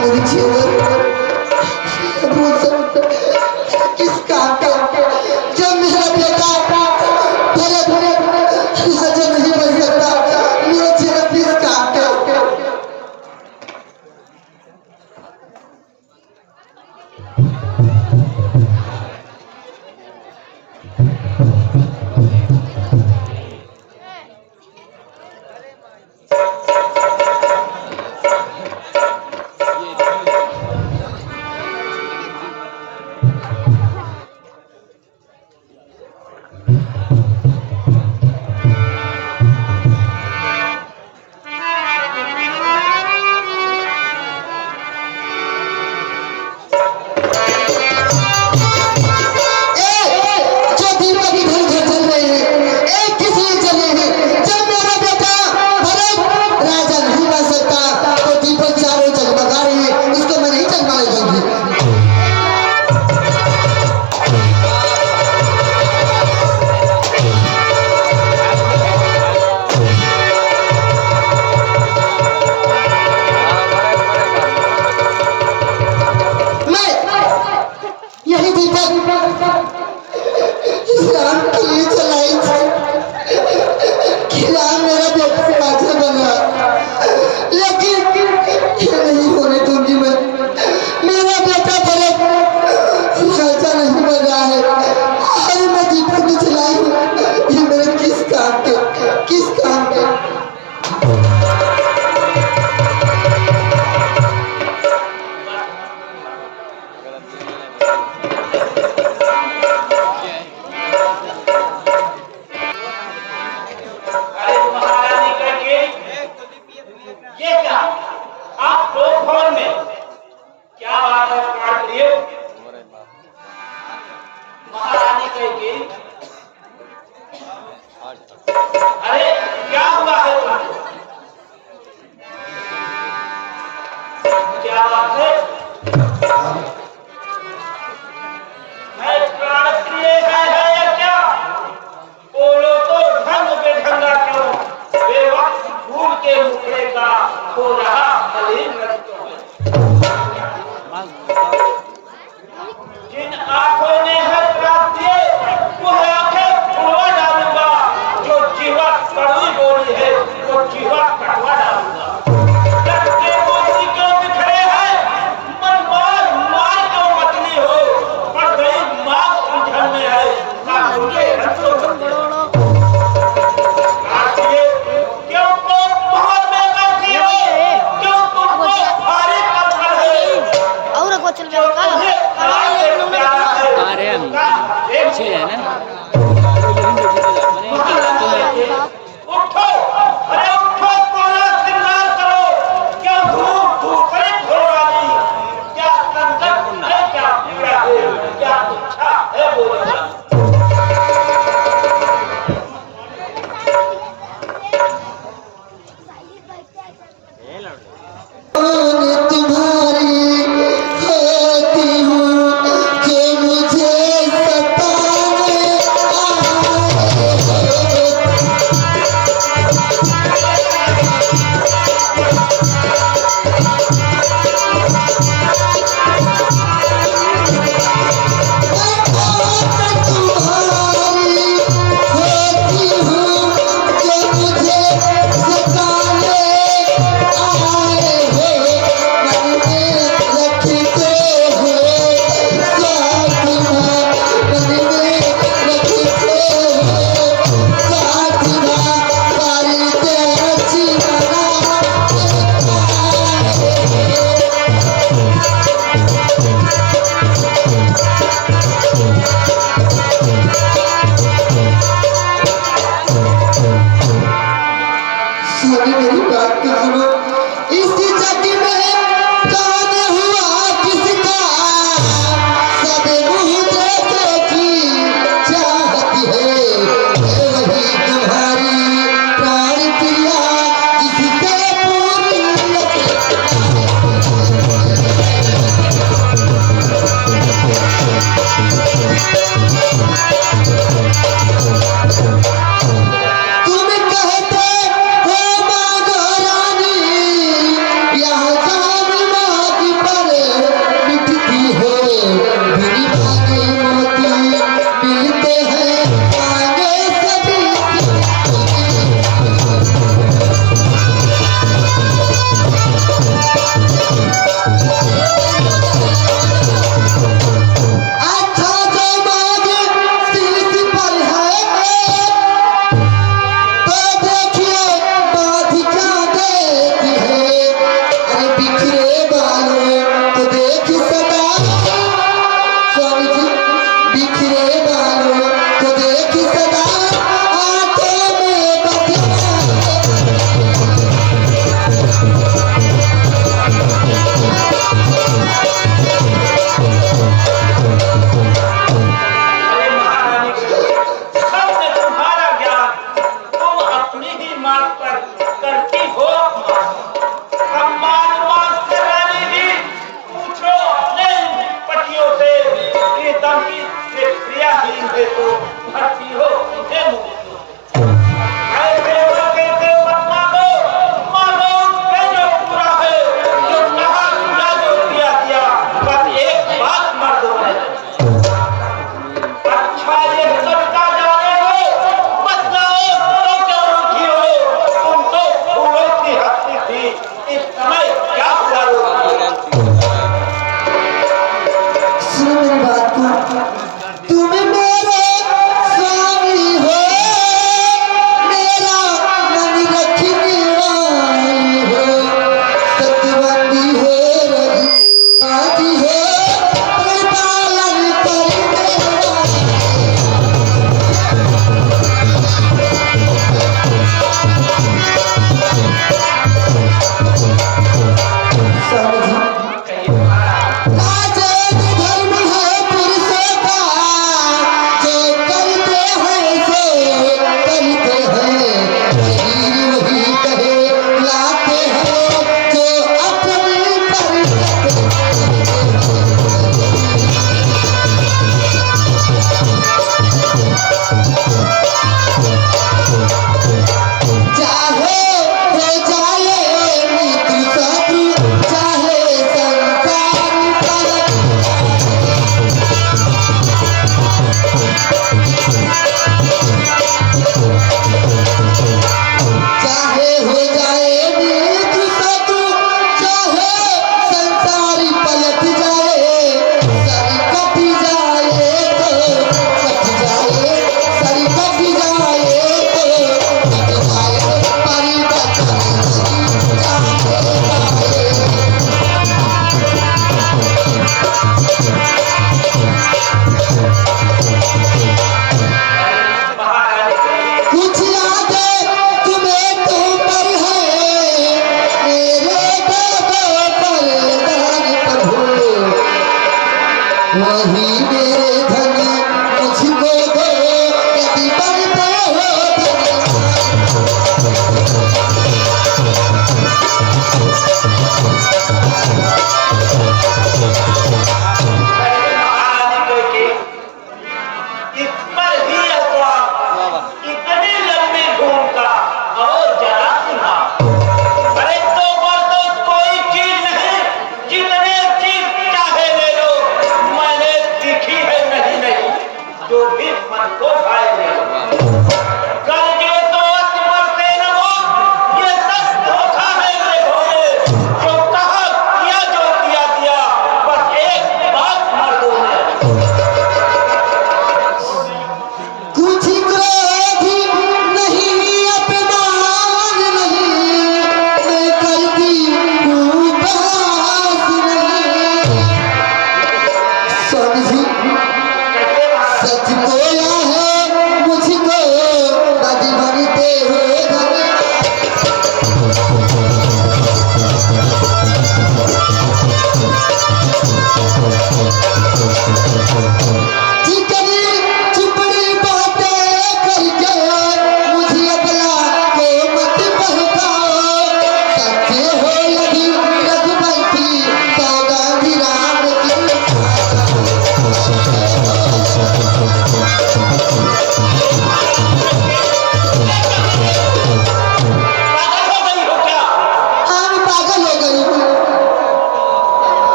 मेरी जीवन वो सब किस काम का जब मेरा बेटा भले भले राजा नहीं बन सकता मेरा जीवन किस काम का तुम कहते हो मांगो रानी यहाँ पर करती हो सम्मान मांग कर रानी जी पूछो अपने पतियों से कि दम की क्रियाहीन है तो भर्ती हो इन्हें सुनो मेरी बात को, तुम्हें मेरे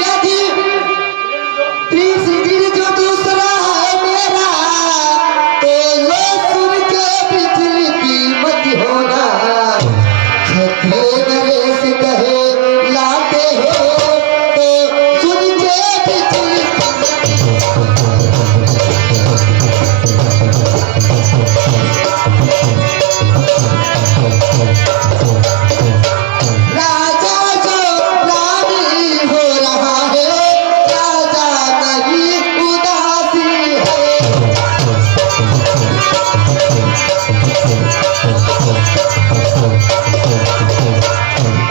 यदि प्रिंसिपल जो दूसरा है मेरा तो ये सुन के बिजली की मत होना छठे नरेश कहे लाते हो तो सुन के बिजली राजा जो रानी हो रहा है राजा नहीं उदासी है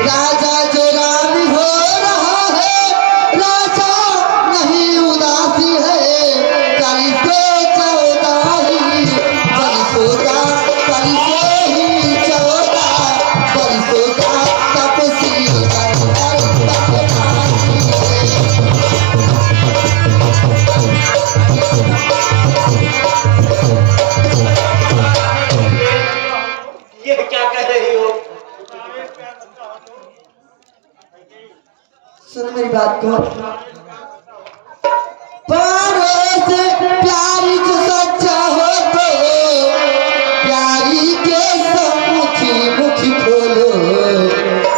राजा जो रानी हो रहा है राजा नहीं उदासी है कल से चौदाही बरसों का कल से ही 14 बरसों का तपसी ये क्या कह रही हो? सुनो मेरी बात को पारों से प्यारी जो सच्चा हो तो प्यारी के समुखी मुखी खोलो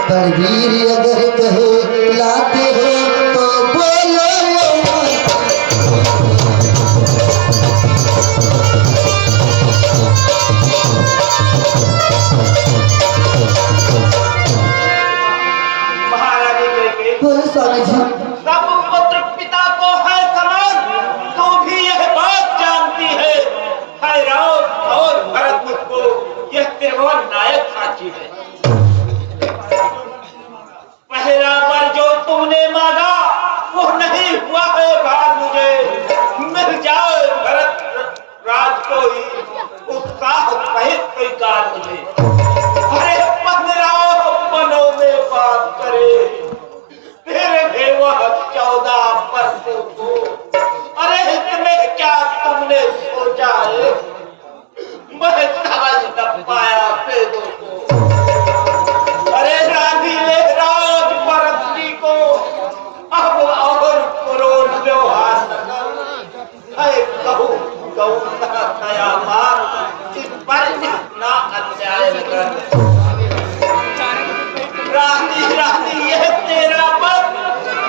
परवीर अगर कहे लाते हो तो बोलो महारानी बेटे, बोलो स्वामी जी सब पुत्र पिता को है समान, तू भी यह बात जानती है राम और भरत मुझको यह त्रिभुवन नायक साक्षी है। पहला बार जो तुमने मांगा वो नहीं हुआ है भाग मुझे, मिल जाए भरत राज को ही उत्साह सहित कोई कार मुझे। अरे 15 मनों में बात करे फिर वह 14 बरसों को, अरे इसमें क्या तुमने सोचा है? मैं समझ न पाया वेदों को। अरे रानी ले राज परस्त्री को अब और क्रोध व्यवहार न कर। है कहूँ गौ दया मार इस पर इतना अन्याय न कर। रानी रानी यह तेरा पद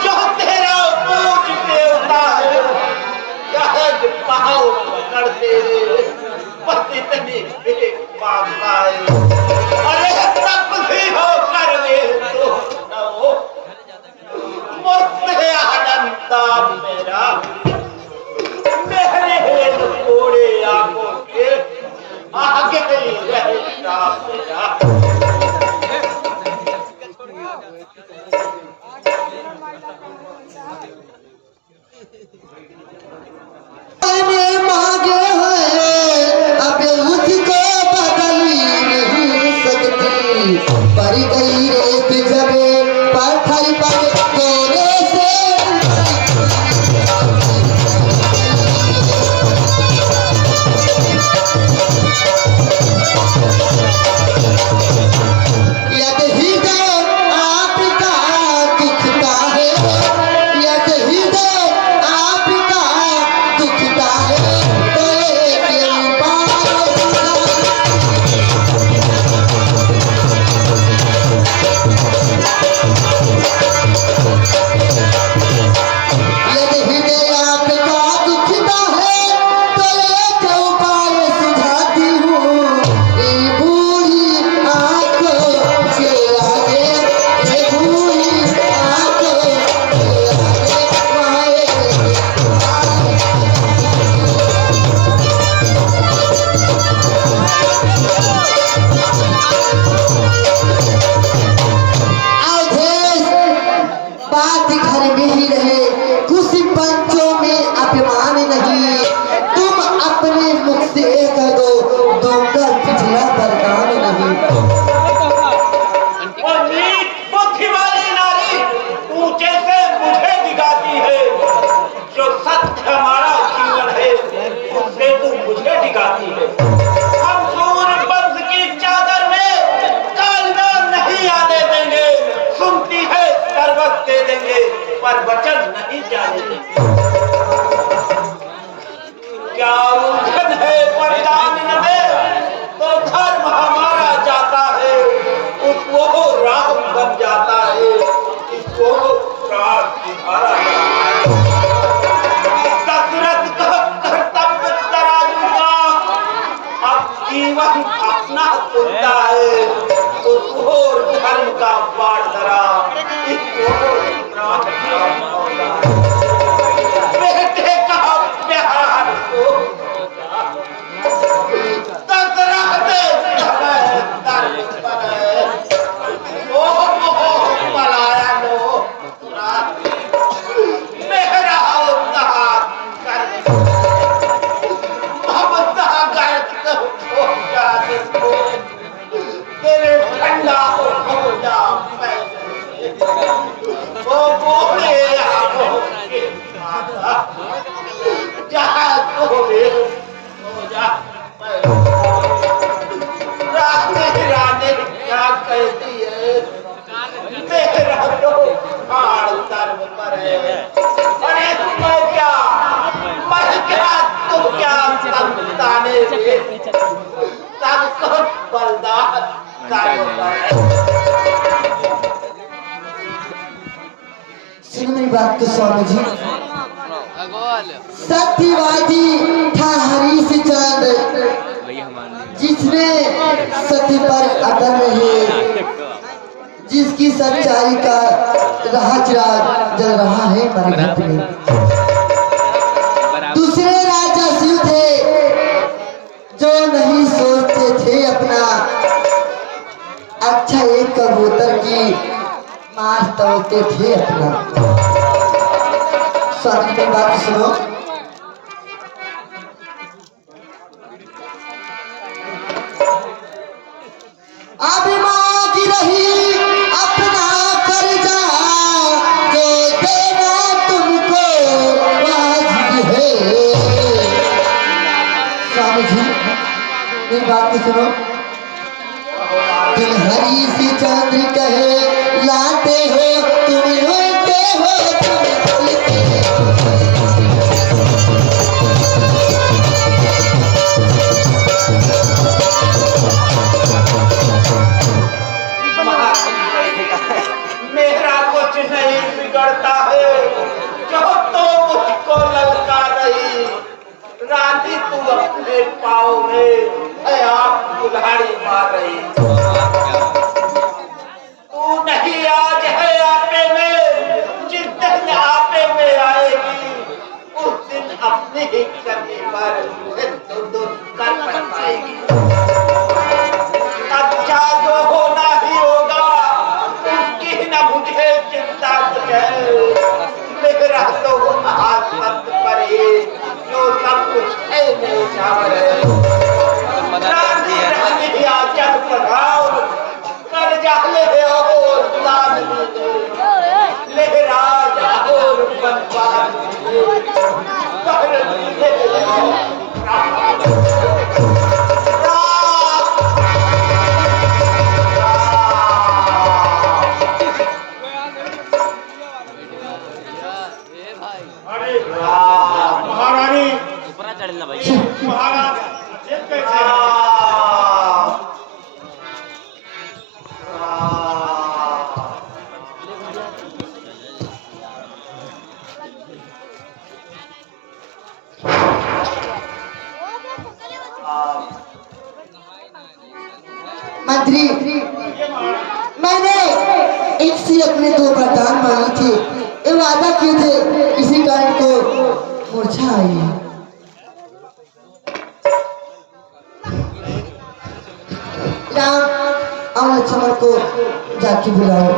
जो तेरा पूज देवता है, यह पाओ कर तेरे पति तनी भेंट मांगता है। अरे तब भी हो कर वे तो न हो मुझसे आनंदा मेरा मेरे कोड़े आंखों के आगे ही रहता मेरा। मैंने मांगे हैं अब उसको बदल नहीं सकती पर गई रेत जब पत्थर पर कोने से यद हृदय आपका दुखता है यद हृदय आपका दुखता है तो एक बार यदि हृदय आपका दुखता है तो एक उपाय सुझाती हूँ ये बूढ़ी आंखों के आगे ये बूढ़ी आंखों के बात घर में ही रहे कुछ पंचों में अभिमान नहीं तुम अपने मुख से कह दो दूंगा पिछला वरदान नहीं। वो नीच बुद्धि वाली नारी ऊंचे से मुझे दिखाती है, जो सत्य हमारा जीवन है उससे तू मुझे दिखाती है। हम सूर्य वंश की चादर में कालना नहीं आने देंगे। सुनती है पर वचन नहीं जाने देते। क्या उलझन है परदान में, तो धर्म हमारा जाता है, वो राम बन जाता है, इसको प्राण तुम्हारा जाता है। दशरथ का कर्तव्य तराजू का अब जीवन अपना सुनता है, उसको धर्म का पाठ धरा, इसको प्राण तुम्हारा बेटे का प्यार को दशरथ समय धर्म पर मेरा उद्धार कर ममता गर्द हो जा जिसको तेरे ठंडा हो जा मैं वो बोले आमों के माता जहाँ तोड़े हो जा रानी रानी क्या कहती है मेरा तो हाड़ सर्व पर है। अरे मैं क्या तू क्या संताने रे सबको बलदार सर्व पर है। सुनो मेरी बात तो स्वामी जी। सत्यवादी था हरि से चांद, जिसने सत्य पर अटल रहे, जिसकी सच्चाई का राज जल रहा है मरघट में। दूसरे राजा शिव थे जो नहीं सोचते थे अपना, अच्छा एक कबूतर की मार तोड़ते थे अपना। स्वामी की बात सुनो। अब मांग रही अपना कर्जा, जो देना तुमको वाजिब है। स्वामी जी मेरी बात तो सुनो। तुम हरी सी चंद्र कहे लाते हो, तुम रोते हो, तुम बोलते हो। मेरा कुछ नहीं बिगड़ता है, जो तो मुझको ललका रही रानी, तू अपने पाँव में आप कुल्हाड़ी मार रही। तू नहीं आज है आपे में, जिस दिन आपे में आएगी उस दिन अपने ही करने पर तो कर पाएगी। अच्छा जो होना ही होगा, उसकी न मुझे चिंता है, मेरा तो हाथ मत पर ही जो सब कुछ है मेरा है। रानी रानी आचर प्रभाव कर जाले और दान ले राजा और बनवान महारानी महाराज कैसे मंत्री, मैंने इनसे अपने 2 वरदान मांगे थे, ये वादा किए थे, इसी कारण को मूर्छा आई है। राम और लक्ष्मण को जाके बुलाओ।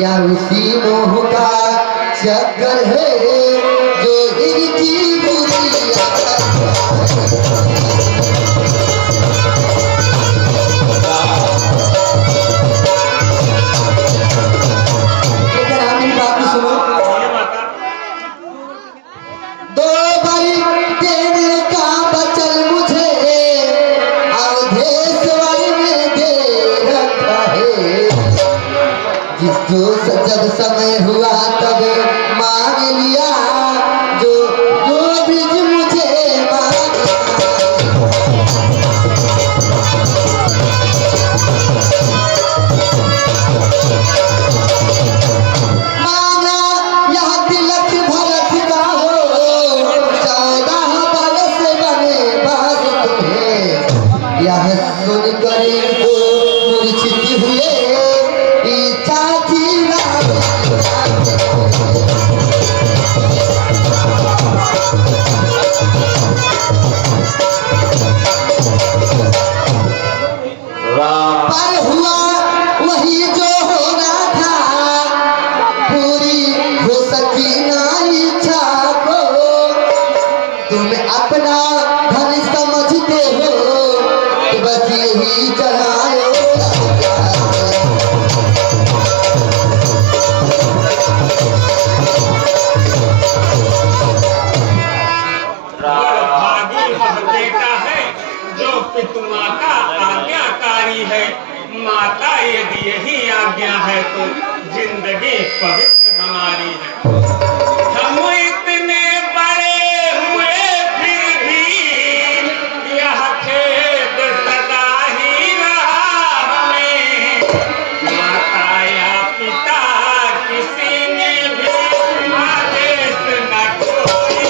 या उसी मोह का चक्कर है जो इनकी बुरी जब समय हुआ तब मांग लिया जो जो बीज मुझे मांगा यह तिलक भरत का हो 14 बरस बने बास तुम्हें यह सुनकर इनको मूर्छित हुए चाची पर हुआ वही जो होना था पूरी हो सकी ना इच्छा को तुम अपना धन समझते हो तो बस यही चढ़ाओ माता आज्ञाकारी है। माता यदि यही आज्ञा है तो जिंदगी पवित्र हमारी है। हम इतने बड़े हुए फिर भी यह खेद सदा ही रहा हमें। माता या पिता किसी ने भी आदेश न कोई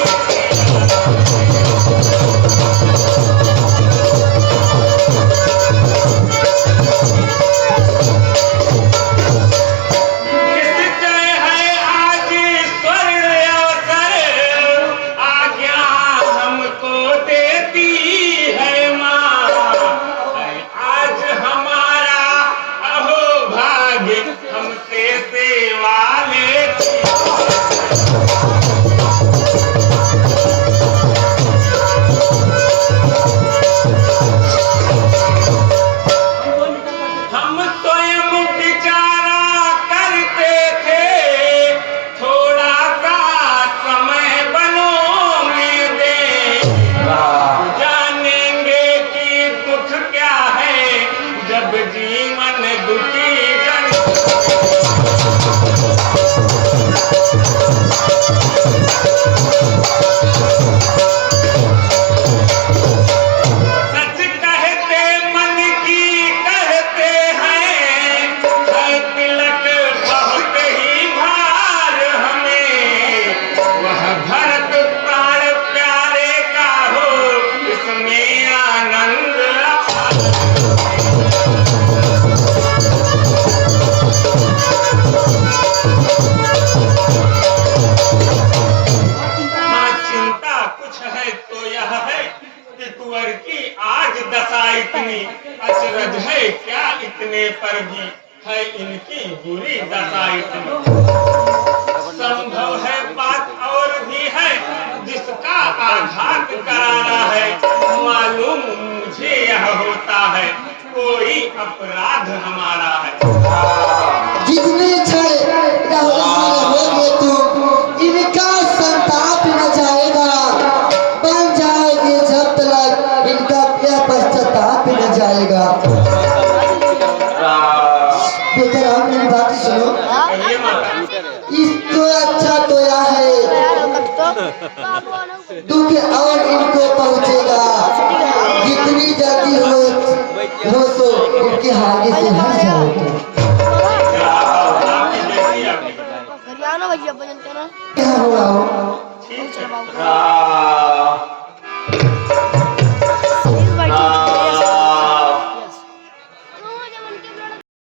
अचरज है क्या इतने पर भी है इनकी बुरी दशा इतनी। संभव है बात और भी है जिसका आघात कराना है। मालूम मुझे यह होता है कोई अपराध हमारा है। जितने होगे तुम इनका संताप न जाएगा बन जाओगे जब तक इनका प्यार पश्चाताप न जाएगा। बेटा राम मेरी बात सुनो इस तो अच्छा तो यह है दुख और इनको पहुंचेगा जितनी जल्दी हो सो इनके आगे से हट जाओगे। भैया भजन करना क्या हुआ